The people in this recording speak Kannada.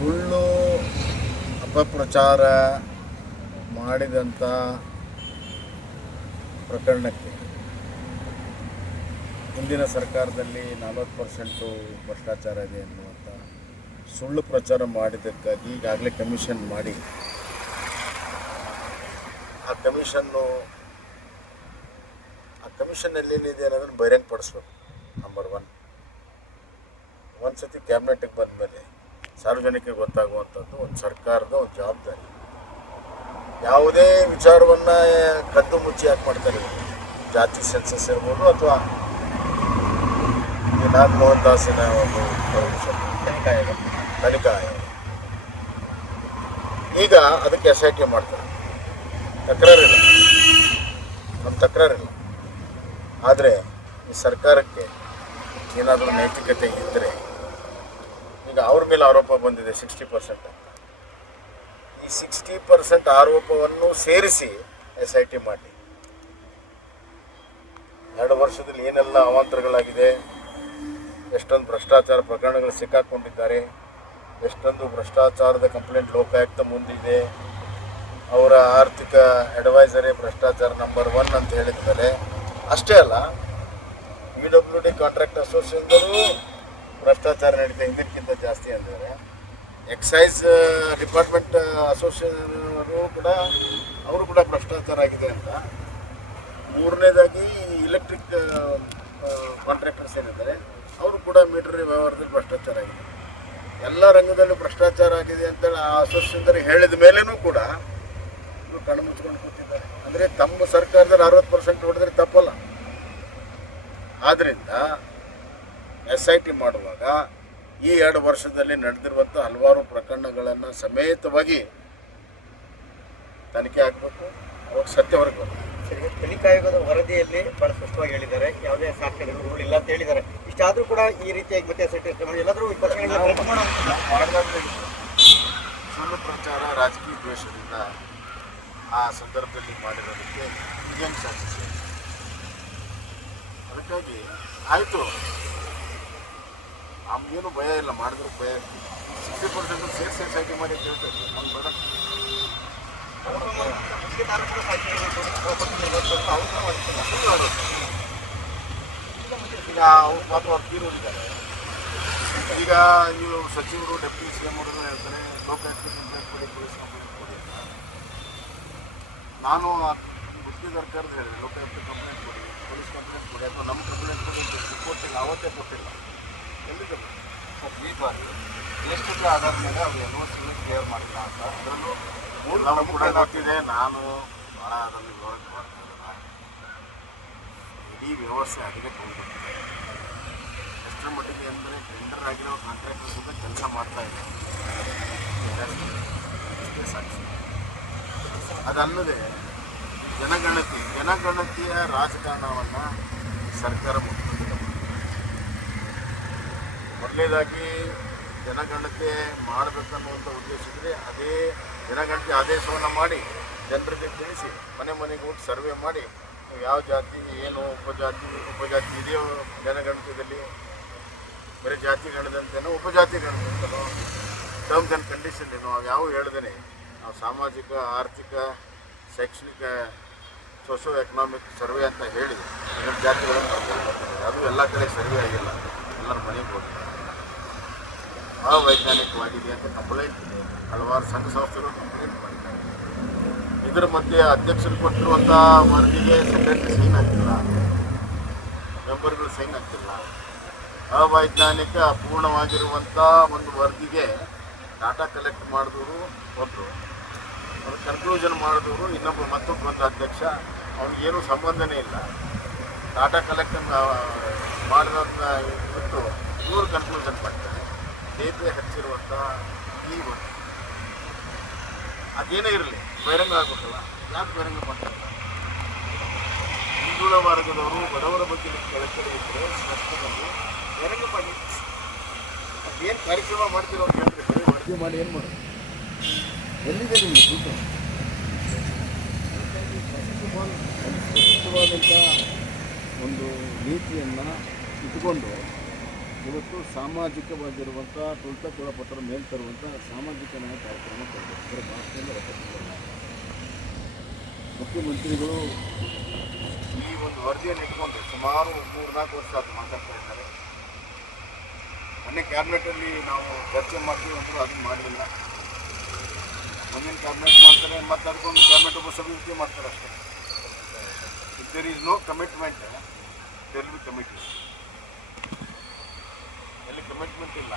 ಸುಳ್ಳು ಅಪಪ್ರಚಾರ ಮಾಡಿದಂಥ ಪ್ರಕರಣಕ್ಕೆ ಮುಂದಿನ ಸರ್ಕಾರದಲ್ಲಿ ನಲವತ್ತು ಪರ್ಸೆಂಟು ಭ್ರಷ್ಟಾಚಾರ ಇದೆ ಅನ್ನುವಂಥ ಸುಳ್ಳು ಪ್ರಚಾರ ಮಾಡಿದ್ದಕ್ಕಾಗಿ ಈಗಾಗಲೇ ಕಮಿಷನ್ ಮಾಡಿ. ಆ ಕಮಿಷನ್ನು, ಆ ಕಮಿಷನ್ನಲ್ಲಿ ಏನಿದೆ ಅನ್ನೋದನ್ನು ಬಹಿರಂಗಪಡಿಸ್ಬೇಕು ನಂಬರ್ ಒನ್ ಒಂದು ಸತಿ ಬಂದ ಬಂದಮೇಲೆ. ಸಾರ್ವಜನಿಕರಿಗೆ ಗೊತ್ತಾಗುವಂಥದ್ದು ಒಂದು ಸರ್ಕಾರದ ಒಂದು ಜವಾಬ್ದಾರಿ. ಯಾವುದೇ ವಿಚಾರವನ್ನು ಕದ್ದು ಮುಚ್ಚಿ ಯಾಕೆ ಮಾಡ್ತಾರೆ? ಜಾತಿ ಸೆನ್ಸಸ್ ಇರ್ಬೋದು ಅಥವಾ ಈ ನಾಗಮೋಹನ್ ದಾಸಿನ ಒಂದು ತನಿಖಾ ಆಯೋಗ. ಈಗ ಅದಕ್ಕೆ ಎಸ್ ಐ ಟಿ ಮಾಡ್ತಾರೆ. ತಕರಾರಿಲ್ಲ. ನಮ್ಮ ತಕರಾರಿಲ್ಲ. ಆದರೆ ಈ ಸರ್ಕಾರಕ್ಕೆ ಏನಾದರೂ ನೈತಿಕತೆ ಇದ್ದರೆ ಈಗ ಅವ್ರ ಮೇಲೆ ಆರೋಪ ಬಂದಿದೆ ಸಿಕ್ಸ್ಟಿ ಪರ್ಸೆಂಟ್ ಈ ಸಿಕ್ಸ್ಟಿ ಪರ್ಸೆಂಟ್ ಆರೋಪವನ್ನು ಸೇರಿಸಿ ಎಸ್ ಐ ಟಿ ಮಾಡಿ. ಎರಡು ವರ್ಷದಲ್ಲಿ ಏನೆಲ್ಲ ಅವಾಂತರಗಳಾಗಿದೆ? ಎಷ್ಟೊಂದು ಭ್ರಷ್ಟಾಚಾರ ಪ್ರಕರಣಗಳು ಸಿಕ್ಕಾಕೊಂಡಿದ್ದಾರೆ. ಎಷ್ಟೊಂದು ಭ್ರಷ್ಟಾಚಾರದ ಕಂಪ್ಲೇಂಟ್ ಲೋಕಾಯುಕ್ತ ಮುಂದಿದೆ. ಅವರ ಆರ್ಥಿಕ ಅಡ್ವೈಸರೇ ಭ್ರಷ್ಟಾಚಾರ ನಂಬರ್ ಒನ್ ಅಂತ ಹೇಳಿದ ಮೇಲೆ ಅಷ್ಟೇ ಅಲ್ಲ ಪಿ ಡಬ್ಲ್ಯೂ ಡಿ ಕಾಂಟ್ರಾಕ್ಟ್ ಅಸೋಸಿಯೇಷನ್ಗಳು ಭ್ರಷ್ಟಾಚಾರ ನಡೀತಾ ಇದಕ್ಕಿಂತ ಜಾಸ್ತಿ ಅಂದರೆ ಎಕ್ಸೈಸ್ ಡಿಪಾರ್ಟ್ಮೆಂಟ್ ಅಸೋಸಿಯೇಷನ್ ಕೂಡ, ಅವರು ಕೂಡ ಭ್ರಷ್ಟಾಚಾರ ಆಗಿದೆ ಅಂತ. ಮೂರನೇದಾಗಿ ಇಲೆಕ್ಟ್ರಿಕ್ ಕಾಂಟ್ರಾಕ್ಟರ್ಸ್ ಏನಿದ್ದಾರೆ, ಅವರು ಕೂಡ ಮೀಟರ್ ವ್ಯವಹಾರದಲ್ಲಿ ಭ್ರಷ್ಟಾಚಾರ ಆಗಿದೆ. ಎಲ್ಲ ರಂಗದಲ್ಲೂ ಭ್ರಷ್ಟಾಚಾರ ಆಗಿದೆ ಅಂತೇಳಿ ಆ ಅಸೋಸಿಯೇಷನ್ ಹೇಳಿದ ಮೇಲೇನೂ ಕೂಡ ಇವರು ಕಣ್ಣು ಮುಚ್ಕೊಂಡು ಕೂತಿದ್ದಾರೆ. ಅಂದರೆ ತಮ್ಮ ಸರ್ಕಾರದಲ್ಲಿ ಅರವತ್ತು ಪರ್ಸೆಂಟ್ ಹೊಡೆದ್ರೆ ತಪ್ಪಲ್ಲ. ಆದ್ದರಿಂದ ಎಸ್ ಐ ಟಿ ಮಾಡುವಾಗ ಈ ಎರಡು ವರ್ಷದಲ್ಲಿ ನಡೆದಿರುವಂಥ ಹಲವಾರು ಪ್ರಕರಣಗಳನ್ನು ಸಮೇತವಾಗಿ ತನಿಖೆ ಆಗಬೇಕು. ಅವಾಗ ಸತ್ಯ ಹೊರಗೆ ತನಿಖಾ ಆಯೋಗದ ವರದಿಯಲ್ಲಿ ಬಹಳ ಸ್ಪಷ್ಟವಾಗಿ ಹೇಳಿದ್ದಾರೆ ಯಾವುದೇ ಸಾಕ್ಷ್ಯಗಳು ಇಲ್ಲ ಅಂತ ಹೇಳಿದ್ದಾರೆ. ಇಷ್ಟಾದರೂ ಕೂಡ ಈ ರೀತಿಯಾಗಿ ಮತ್ತೆ ಎಲ್ಲಾದ್ರೂ ಸುಳ್ಳು ಪ್ರಚಾರ ರಾಜಕೀಯ ದ್ವೇಷದಿಂದ ಆ ಸಂದರ್ಭದಲ್ಲಿ ಮಾಡಿರೋದಕ್ಕೆ ಸಾಕ್ಷಿ ಅದಕ್ಕಾಗಿ ಆಯಿತು. ನಮಗೇನು ಭಯ ಇಲ್ಲ, ಮಾಡಿದ್ರು ಭಯ. ಸಿಕ್ಸ್ಟಿ ಪರ್ಸೆಂಟ್ ಸೇರ್ ಸೇರ್ ಐಟಿ ಮಾಡಿ ಅಂತ ಹೇಳ್ತಾರೆ ನಮ್ಮ ಬೇಡ. ಈಗ ಅವ್ರು ಅವ್ರು ಈಗ ನೀವು ಸಚಿವರು ಡೆಪ್ಯೂಟಿ ಸಿ ಎಂ ಅವರು ಹೇಳ್ತಾರೆ, ಲೋಕಾಯುಕ್ತ ಕಂಪ್ಲೇಂಟ್ ಕೊಡಿ, ಪೊಲೀಸ್ ಕಂಪ್ಲೇಂಟ್ ಕೊಡಿ ನಾನು ಬುದ್ಧಿ ಸರ್ಕಾರದ ಹೇಳಿದೆ, ಲೋಕಾಯುಕ್ತ ಕಂಪ್ಲೇಂಟ್ ಕೊಡಿ, ಪೊಲೀಸ್ ಕಂಪ್ಲೇಂಟ್ ಕೊಡಿ. ಅಥವಾ ನಮ್ಮ ಕಂಪ್ಲೇಂಟ್ ಕೊಡಿ ಕೊಟ್ಟಿಲ್ಲ ಅವತ್ತೇ ಕೊಟ್ಟಿಲ್ಲ ಎಲ್ಲಿದೆ ಈ ಬಾರಿ ಆಧಾರದ ಮೇಲೆ ಅವ್ರು ಏನೋ ಸುಳ್ಳು ಕ್ಲಿಯರ್ ಮಾಡಿಲ್ಲ ಅಂತ ಅದರಲ್ಲೂ ಎಲ್ಲವೂ ಕೂಡ ಗೊತ್ತಿದೆ ನಾನು ಭಾಳ ಅದರಲ್ಲಿ ಗೌರವ ಮಾಡ್ತಾ ಇರಲ್ಲ. ಇಡೀ ವ್ಯವಸ್ಥೆ ಅದಕ್ಕೆ ಹೋಗ್ಬಿಟ್ಟಿದೆ ಎಷ್ಟರ ಮಟ್ಟಿಗೆ ಅಂದರೆ ಟೆಂಡರ್ ಆಗಿರೋ ಕಾಂಟ್ರಾಕ್ಟರ್ ಕೂಡ ಕೆಲಸ ಮಾಡ್ತಾ ಇದೆ. ಇಷ್ಟೇ ಸಾಕ್ಷಿ ಅದಲ್ಲದೆ ಜನಗಣತಿ ಜನಗಣತಿಯ ರಾಜಕಾರಣವನ್ನು ಸರ್ಕಾರ ಮುಖ್ಯ ಮೊದಲನೇದಾಗಿ ಜನಗಣತಿ ಮಾಡಬೇಕನ್ನುವಂಥ ಉದ್ದೇಶ ಇದ್ದರೆ ಅದೇ ಜನಗಣತಿ ಆದೇಶವನ್ನು ಮಾಡಿ ಜನರಿಗೆ ತಿಳಿಸಿ, ಮನೆ ಮನೆಗೆ ಹೋಗಿ ಸರ್ವೆ ಮಾಡಿ ಯಾವ ಜಾತಿ, ಏನು ಉಪಜಾತಿ ಉಪಜಾತಿ ಇದೆಯೋ ಜನಗಣತಿಯಲ್ಲಿ, ಬರೀ ಜಾತಿ ಗಣದಂತೆನೋ ಉಪಜಾತಿ ಗಣದಂತೆನೋ ಟರ್ಮ್ಸ್ ಆ್ಯಂಡ್ ಕಂಡೀಷನ್ ಏನೋ, ಅವು ಯಾವ ಹೇಳ್ದೇನೆ, ನಾವು ಸಾಮಾಜಿಕ, ಆರ್ಥಿಕ, ಶೈಕ್ಷಣಿಕ ಸೋಷೋ ಎಕನಾಮಿಕ್ ಸರ್ವೆ ಅಂತ ಹೇಳಿ ಜಾತಿಗಳನ್ನು ಅದು ಎಲ್ಲ ಕಡೆ ಸರ್ವೆ ಆಗಿಲ್ಲ. ಎಲ್ಲರ ಮನೆಗೆ ಹೋಗಿ ಅವೈಜ್ಞಾನಿಕವಾಗಿದೆ ಅಂತ ಕಂಪ್ಲೇಂಟ್ ಇದೆ ಹಲವಾರು ಸಂಘ ಸಂಸ್ಥೆಗಳು ಕಂಪ್ಲೇಂಟ್ ಮಾಡಿದ್ದಾರೆ ಇದರ ಮಧ್ಯೆ ಅಧ್ಯಕ್ಷರು ಕೊಟ್ಟಿರುವಂಥ ವರದಿಗೆ ಸೆಕ್ರೆಟರಿ ಸೈನ್ ಆಗ್ತಿಲ್ಲ ಮೆಂಬರ್ಗಳು ಸೈನ್ ಆಗ್ತಿಲ್ಲ ಅವೈಜ್ಞಾನಿಕ ಅಪೂರ್ಣವಾಗಿರುವಂಥ ಒಂದು ವರದಿಗೆ ಡಾಟಾ ಕಲೆಕ್ಟ್ ಮಾಡಿದವರು ಒಬ್ಬರು ಅದು ಕನ್ಕ್ಲೂಷನ್ ಮಾಡಿದವರು ಇನ್ನೊಬ್ಬ ಮತ್ತೊಬ್ಬ ಒಂದು ಅಧ್ಯಕ್ಷ. ಅವ್ರಿಗೇನು ಸಂಬಂಧನೇ ಇಲ್ಲ. ಡಾಟಾ ಕಲೆಕ್ಟ್ ಮಾಡಿದಂಥ ಇವತ್ತು ಇವರು ಕನ್ಕ್ಲೂಷನ್ ಮಾಡ್ತಾರೆ. ಡೇಟೆ ಹಚ್ಚಿರುವಂಥ ಈ ಒಂದು ಅದೇನೇ ಇರಲಿ, ಬಹಿರಂಗ ಆಗ್ಬೇಕಲ್ಲ, ಯಾಕೆ ಬಹಿರಂಗ ಮಾಡ್ತಾರೆ? ಹಿಂದುಳ ವರ್ಗದವರು ಬಡವರ ಬಗ್ಗೆ ಕೆಳಕಡೆ ಇದ್ದರೆ ಸ್ಪಷ್ಟದಲ್ಲಿ ಬಹಿರಂಗ ಮಾಡಿ. ಏನು ಕಾರ್ಯಕ್ರಮ ಮಾಡ್ತೀರೋ ಅಂತ ಹೇಳ್ರಿ. ಬರೀ ವರದಿ ಮಾಡಿ ಏನು ಮಾಡೋದು? ಎಲ್ಲಿದೆ ನಿಮಗೆ ಸ್ಪಷ್ಟವಾದಂಥ ಒಂದು ನೀತಿಯನ್ನು ಇಟ್ಕೊಂಡು ಇವತ್ತು ಸಾಮಾಜಿಕವಾಗಿರುವಂಥ ತುಳಿತ ಒಳಪಟ್ಟರ ಮೇಲೆ ತರುವಂಥ ಸಾಮಾಜಿಕ ನ್ಯಾಯ ಕಾರ್ಯಕ್ರಮ ಭಾಷೆಯಲ್ಲಿ ರಚನೆ ಮುಖ್ಯಮಂತ್ರಿಗಳು ಈ ಒಂದು ವರದಿಯನ್ನು ಇಟ್ಕೊಂಡು ಸುಮಾರು ಮೂರು ನಾಲ್ಕು ವರ್ಷ ಅದು ಮಾತಾಡ್ತಾ ಇದ್ದಾರೆ. ಮೊನ್ನೆ ಕ್ಯಾಬಿನೆಟಲ್ಲಿ ನಾವು ಚರ್ಚೆ ಮಾಡ್ತೀವಿ ಅಂತ ಅದನ್ನು ಮಾಡಲಿಲ್ಲ ಮುಂದಿನ ಕ್ಯಾಬಿನೆಟ್ ಮಾಡ್ತಾರೆ, ಮತ್ತು ಅದಕ್ಕೊಂದು ಕ್ಯಾಬಿನೆಟ್ ಒಬ್ಬ ಸಮಿತಿ ಮಾಡ್ತಾರೆ ಅಷ್ಟೇ. If there is no commitment they'll be committee ಎಲ್ಲಿ ಕಮಿಟ್ಮೆಂಟ್ ಇಲ್ಲ.